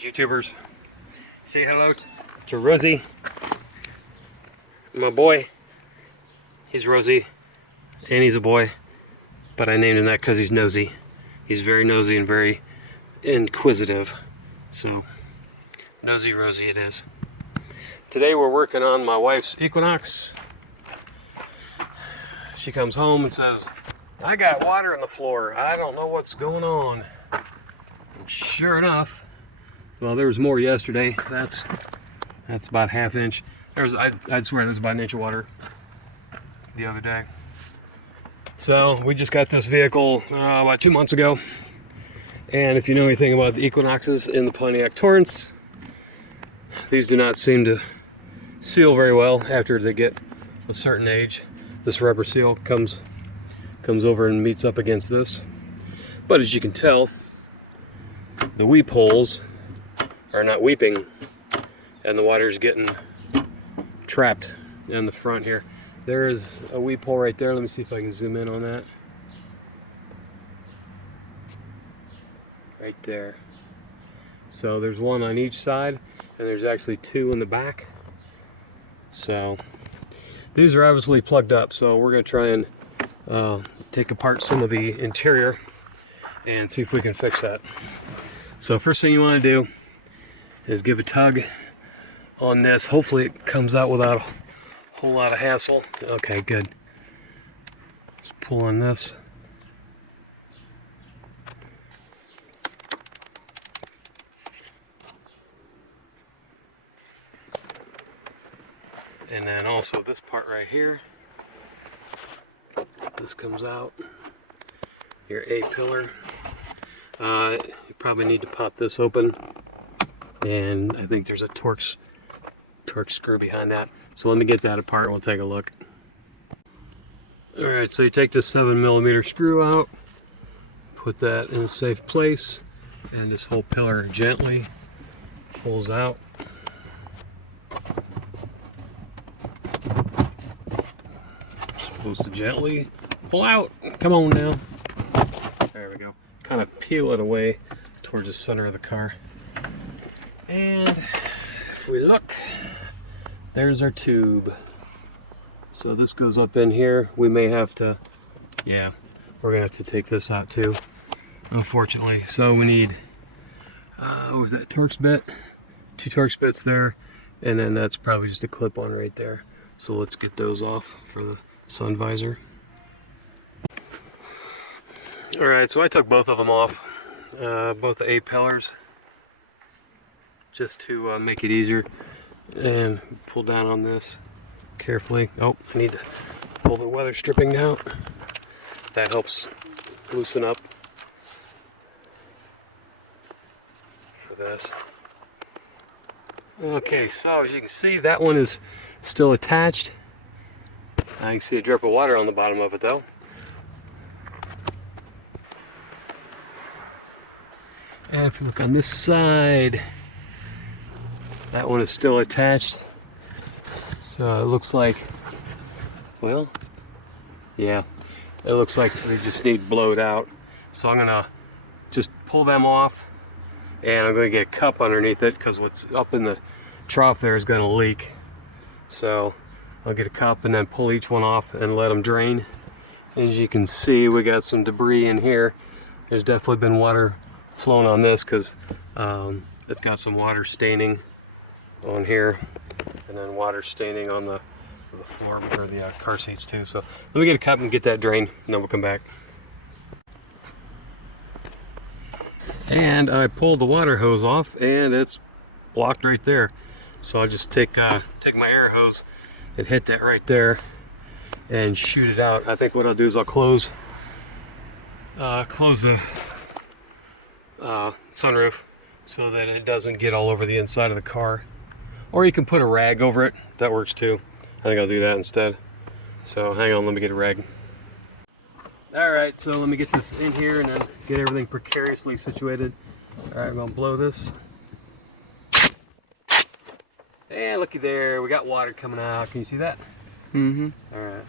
Greetings, YouTubers. Say hello to Rosie, my boy. He's Rosie, and he's a boy, but I named him that because he's nosy. He's very nosy and very inquisitive, so Nosy Rosie it is. Today we're working on my wife's Equinox. She comes home and says, I got water on the floor. I don't know what's going on. And sure enough, well, there was more yesterday. That's about half inch. I'd swear there's about an inch of water the other day. So we just got this vehicle about 2 months ago. And if you know anything about the Equinoxes in the Pontiac Torrents, these do not seem to seal very well after they get a certain age. This rubber seal comes over and meets up against this. But as you can tell, the weep holes are not weeping, and the water is getting trapped in the front here. There is a weep hole right there. Let me see if I can zoom in on that. Right there. So there's one on each side, and there's actually two in the back. So these are obviously plugged up, so we're going to try and take apart some of the interior and see if we can fix that. So first thing you want to do is give a tug on this. Hopefully it comes out without a whole lot of hassle. Okay, good. Just pull on this. And then also this part right here. This comes out. Your A pillar. You probably need to pop this open, and I think there's a torque screw behind that. So let me get that apart and we'll take a look. Alright, so you take this 7mm screw out, put that in a safe place, and this whole pillar gently pulls out. Supposed to gently pull out. Come on now. There we go. Kind of peel it away towards the center of the car. And if we look, there's our tube. So this goes up in here. We may have to, yeah, we're gonna have to take this out too, unfortunately. So we need, what was that, Torx bit? 2 Torx bits there, and then that's probably just a clip-on right there. So let's get those off for the sun visor. Alright, so I took both of them off, both the A pillars, just to make it easier, and pull down on this carefully. Oh, I need to pull the weather stripping out. That helps loosen up for this. Okay, so as you can see, that one is still attached. I can see a drip of water on the bottom of it though. And if you look on this side, that one is still attached. So it looks like, well, yeah, it looks like they just need blowed out. So I'm gonna just pull them off, and I'm gonna get a cup underneath it because what's up in the trough there is gonna leak. So I'll get a cup and then pull each one off and let them drain. As you can see, we got some debris in here. There's definitely been water flowing on this because it's got some water staining on here, and then water staining on the floor or the car seats too. So let me get a cup and get that drained, and then we'll come back. And I pulled the water hose off, and it's blocked right there. So I'll just take my air hose and hit that right there and shoot it out. I think what I'll do is I'll close the sunroof so that it doesn't get all over the inside of the car. Or you can put a rag over it. That works too. I think I'll do that instead. So hang on, let me get a rag. Alright, so let me get this in here and then get everything precariously situated. Alright, I'm gonna blow this. And looky there, we got water coming out. Can you see that? Mm-hmm. Alright.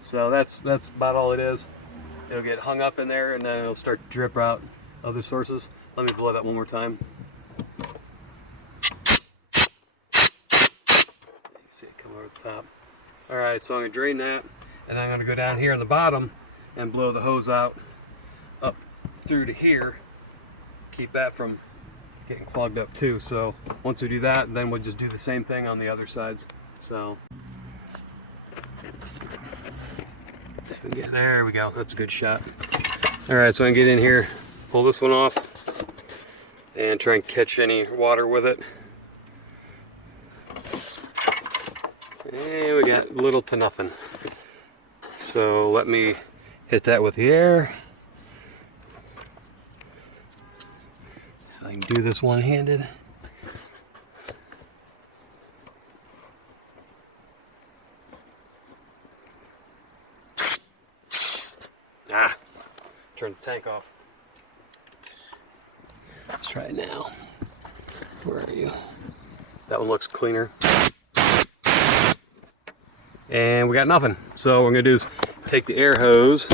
So that's about all it is. It'll get hung up in there, and then it'll start to drip out other sources. Let me blow that one more time. See it come over the top. All right, so I'm gonna drain that, and I'm gonna go down here on the bottom and blow the hose out up through to here. Keep that from getting clogged up too. So once we do that, then we'll just do the same thing on the other sides. So there we go. That's a good shot. All right, so I can get in here, pull this one off, and try and catch any water with it. And we got little to nothing. So let me hit that with the air. So I can do this one-handed. Turn the tank off. Let's try it now. Where are you? That one looks cleaner. And we got nothing. So what we're gonna do is take the air hose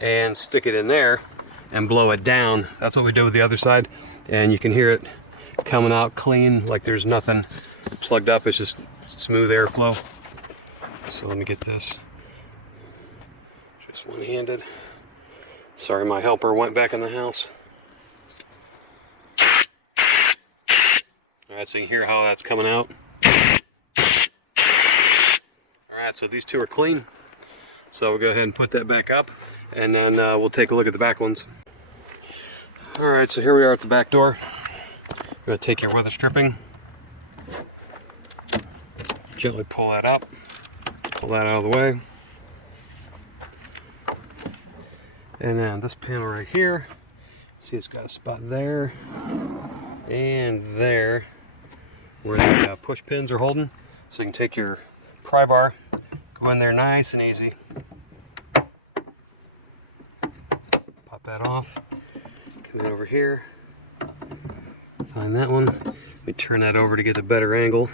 and stick it in there and blow it down. That's what we do with the other side. And you can hear it coming out clean, like there's nothing plugged up. It's just smooth airflow. So let me get this just one-handed. Sorry, my helper went back in the house. All right, so you can hear how that's coming out. All right, so these two are clean. So we'll go ahead and put that back up, and then we'll take a look at the back ones. All right, so here we are at the back door. You're gonna take your weather stripping, gently pull that up, pull that out of the way. And then this panel right here, see it's got a spot there and there where the push pins are holding. So you can take your pry bar, go in there nice and easy. Pop that off, come in over here, find that one. Let me turn that over to get a better angle.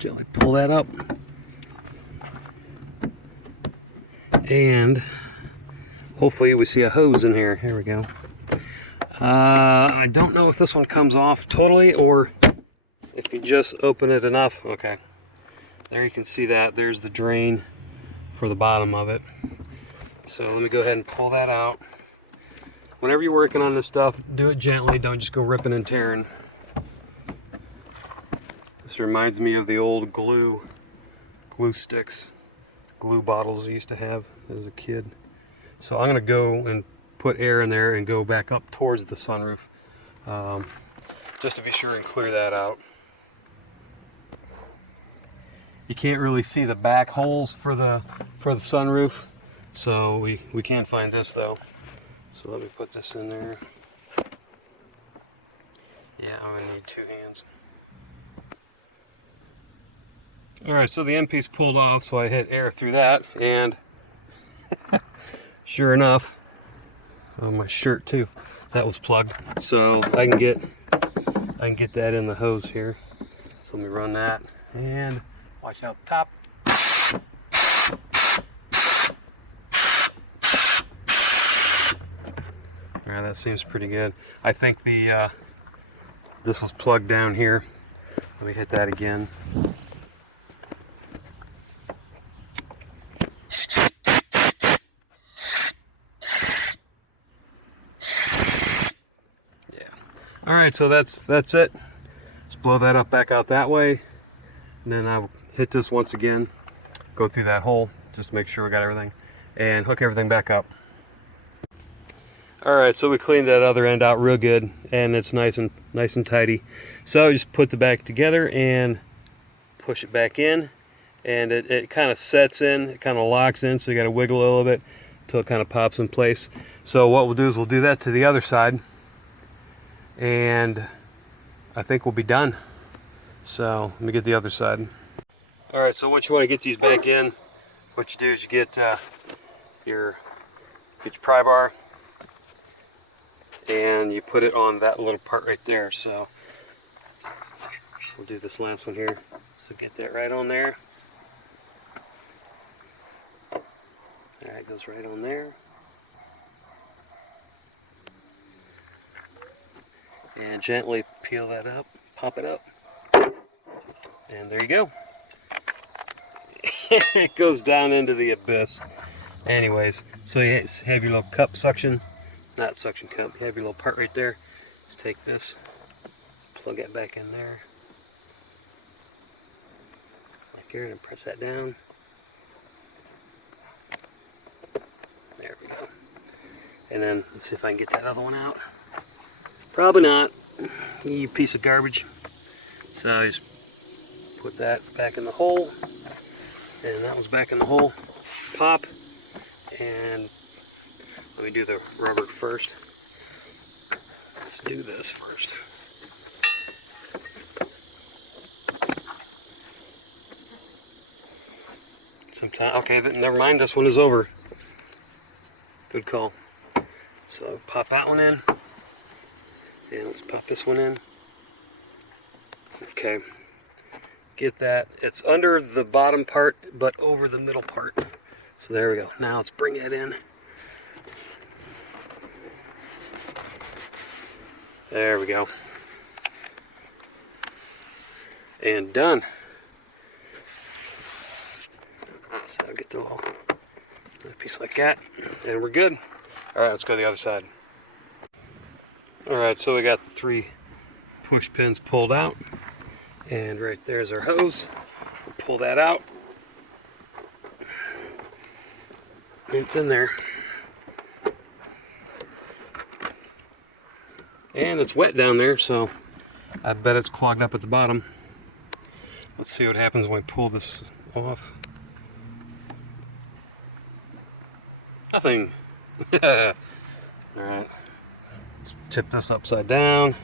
Gently pull that up. And hopefully we see a hose in here. Here we go. I don't know if this one comes off totally or if you just open it enough. Okay. There you can see that. There's the drain for the bottom of it. So let me go ahead and pull that out. Whenever you're working on this stuff, do it gently. Don't just go ripping and tearing. This reminds me of the old glue sticks, glue bottles I used to have as a kid. So I'm going to go and put air in there and go back up towards the sunroof, just to be sure and clear that out. You can't really see the back holes for the sunroof, so we can't find this though. So let me put this in there. Yeah, I'm going to need two hands. Alright, so the end piece pulled off, so I hit air through that, and sure enough, on my shirt too, that was plugged. So I can get that in the hose here. So let me run that and watch out the top. Alright, that seems pretty good. I think this was plugged down here. Let me hit that again. Alright, so that's it. Let's blow that up back out that way. And then I'll hit this once again, go through that hole, just to make sure we got everything, and hook everything back up. Alright, so we cleaned that other end out real good, and it's nice and tidy. So just put the back together and push it back in, and it kind of sets in, it kind of locks in, so you got to wiggle a little bit until it kind of pops in place. So what we'll do is we'll do that to the other side, and I think we'll be done. So let me get the other side. Alright, so once you want to get these back in, what you do is you get your pry bar and you put it on that little part right there. So we'll do this last one here. So get that right on there. Alright, goes right on there. and gently peel that up, pop it up, and there you go. It goes down into the abyss. Anyways, so you have your little cup suction, not suction cup, you have your little part right there. Just take this, plug it back in there, like here, and press that down. There we go. And then let's see if I can get that other one out. Probably not. You piece of garbage. So I just put that back in the hole, and that was back in the hole. Pop, and let me do the rubber first. Let's do this first. Sometimes, okay, never mind. This one is over. Good call. So pop that one in, and let's pop this one in. Okay, get that. It's under the bottom part, but over the middle part. So there we go. Now let's bring it in. There we go. And done. So get the little piece like that, and we're good. All right, let's go to the other side. All right, so we got the 3 push pins pulled out, and right there's our hose. We'll pull that out. It's in there. And it's wet down there, so I bet it's clogged up at the bottom. Let's see what happens when I pull this off. Nothing. Alright, let's tip this upside down.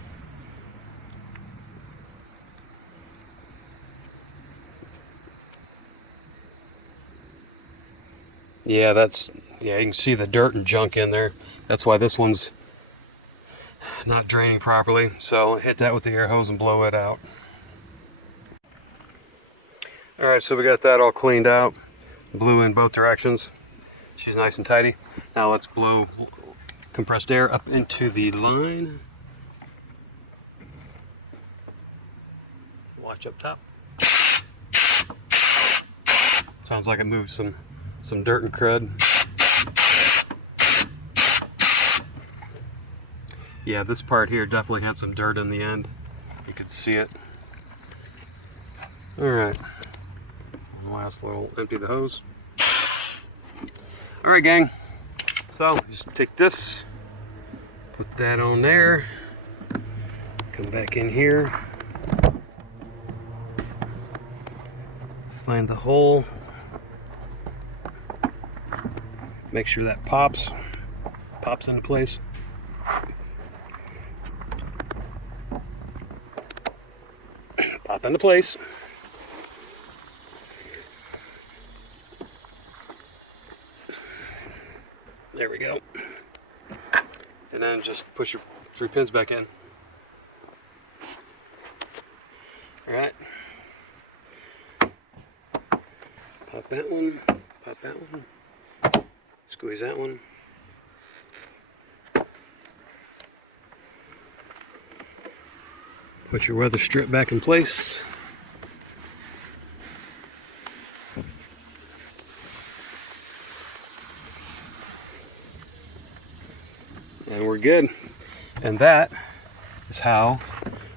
Yeah, you can see the dirt and junk in there. That's why this one's not draining properly. So hit that with the air hose and blow it out. Alright, so we got that all cleaned out. Blew in both directions. She's nice and tidy. Now let's blow compressed air up into the line. Watch up top. Sounds like it moved some dirt and crud. Yeah, this part here definitely had some dirt in the end. You could see it. Alright. Last little empty the hose. Alright, gang. So just take this, put that on there, come back in here, find the hole, make sure that pops into place. Pop into place. There we go. And then just push your 3 pins back in. Alright. Pop that one, pop that one, squeeze that one. Put your weather strip back in place. And we're good. And that is how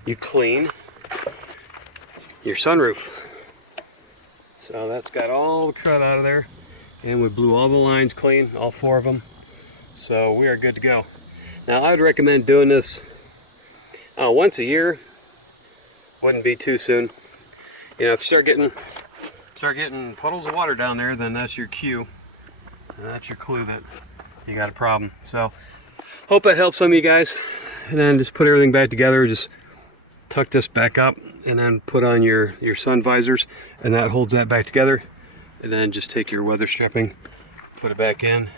you clean your sunroof. So that's got all the crud out of there, and we blew all the lines clean, all 4 of them. So we are good to go. Now I would recommend doing this once a year. Wouldn't be too soon. You know, if you start getting puddles of water down there, then that's your cue. And that's your clue that you got a problem. So hope that helps some of you guys. And then just put everything back together. Just tuck this back up, and then put on your sun visors, and that holds that back together. And then just take your weather stripping, put it back in,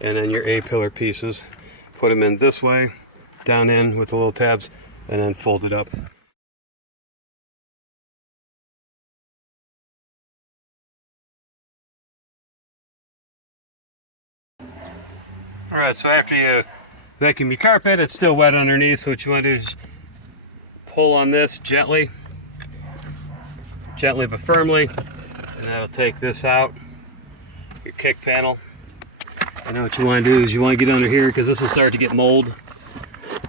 and then your A-pillar pieces, put them in this way, down in with the little tabs, and then fold it up. Alright, so after you vacuum your carpet, it's still wet underneath, so what you want to do is pull on this gently but firmly, and that'll take this out, your kick panel. And now what you want to do is you want to get under here, because this will start to get mold,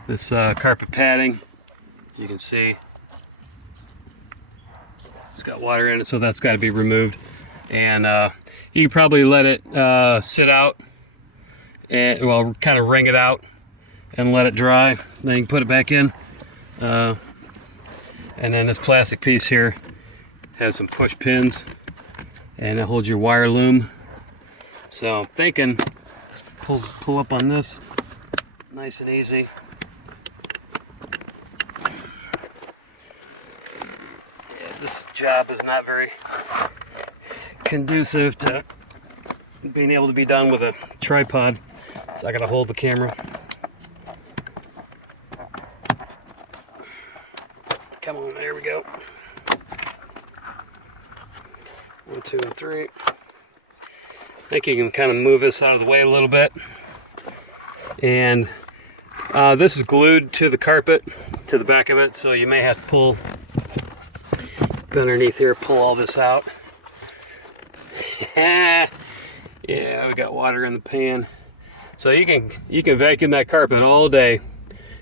this carpet padding. You can see it's got water in it, so that's got to be removed. And you can probably let it sit out, and well, kind of wring it out and let it dry. Then you can put it back in. And then this plastic piece here has some push pins, and it holds your wire loom. So I'm thinking, pull up on this, nice and easy. This job is not very conducive to being able to be done with a tripod, so I gotta hold the camera. Come on, there we go. 1, 2, and 3. I think you can kind of move this out of the way a little bit. And this is glued to the carpet, to the back of it, so you may have to pull underneath here, pull all this out. Yeah, we got water in the pan. So you can vacuum that carpet all day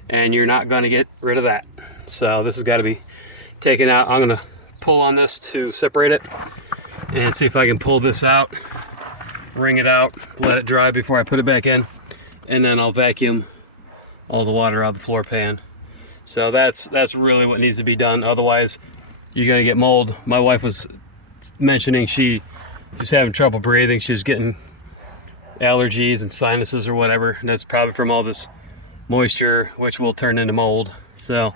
and you're not going to get rid of that. So this has got to be taken out. I'm going to pull on this to separate it and see if I can pull this out, wring it out, let it dry before I put it back in, and then I'll vacuum all the water out of the floor pan. So that's really what needs to be done. Otherwise, you're going to get mold. My wife was mentioning she's having trouble breathing. She's getting allergies and sinuses or whatever, and that's probably from all this moisture, which will turn into mold. So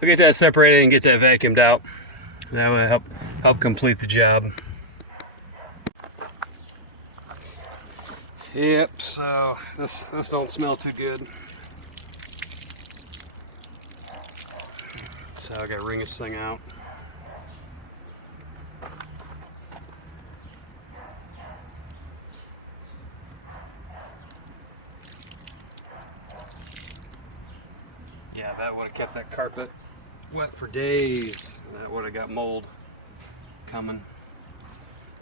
we'll get that separated and get that vacuumed out. That will help complete the job. Yep, so this don't smell too good. So I gotta wring this thing out. Yeah, that would have kept that carpet wet for days. That would have got mold coming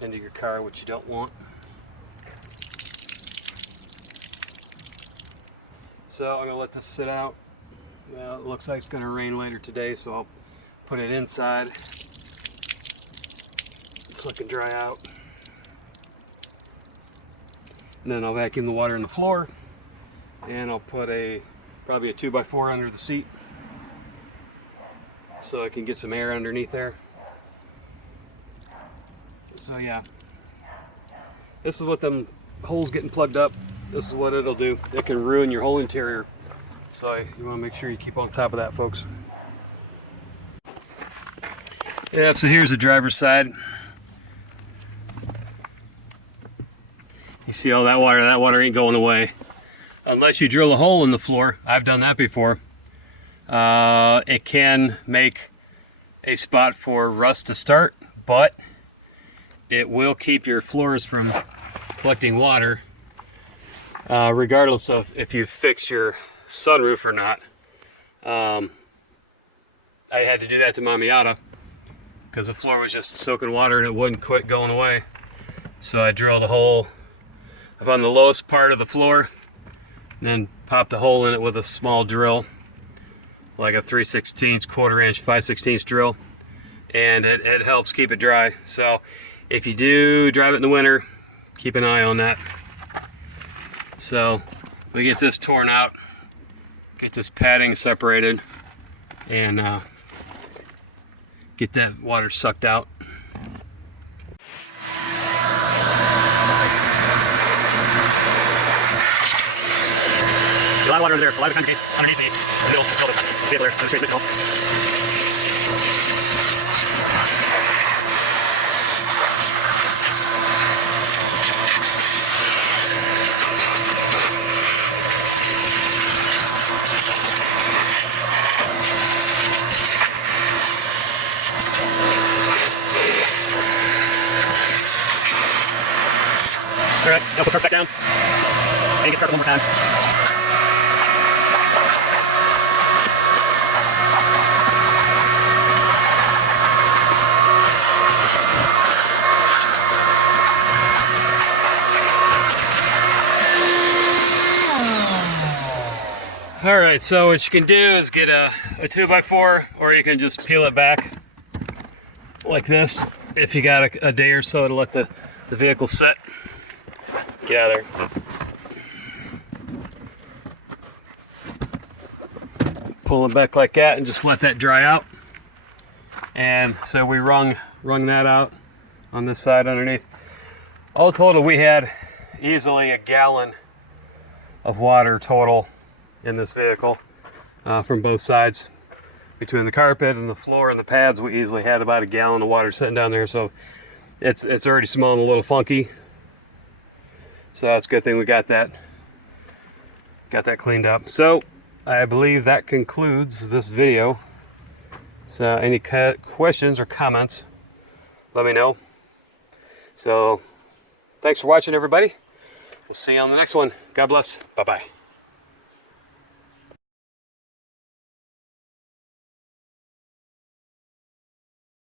into your car, which you don't want. So I'm gonna let this sit out. Well, it looks like it's gonna rain later today, so I'll put it inside so it can dry out. And then I'll vacuum the water in the floor, and I'll put probably a 2x4 under the seat so I can get some air underneath there. So yeah, this is what them holes getting plugged up, this is what it'll do. It can ruin your whole interior. So you want to make sure you keep on top of that, folks. Yeah, so here's the driver's side. You see all that water ain't going away. Unless you drill a hole in the floor. I've done that before. It can make a spot for rust to start, but it will keep your floors from collecting water, regardless of if you fix your sunroof or not. I had to do that to my Miata because the floor was just soaking water and it wouldn't quit going away. So I drilled a hole up on the lowest part of the floor and then popped a hole in it with a small drill, like a 3/16, 1/4 inch, 5/16 drill, and it helps keep it dry. So if you do drive it in the winter, keep an eye on that. So we get this torn out, get this padding separated, and get that water sucked out. A lot of water under there, a lot of condensation underneath the middle, see it there, that's great, Alright, now put the carpet back down and get the carpet one more time. Alright, so what you can do is get a 2x4, or you can just peel it back like this if you got a day or so to let the vehicle sit. Get out of there. Pull it back like that and just let that dry out. And so we wrung that out on this side underneath. All total, we had easily a gallon of water total in this vehicle from both sides. Between the carpet and the floor and the pads, we easily had about a gallon of water sitting down there. So it's already smelling a little funky. So that's a good thing we got that cleaned up. So I believe that concludes this video. So any questions or comments, let me know. So thanks for watching, everybody. We'll see you on the next one. God bless. Bye-bye.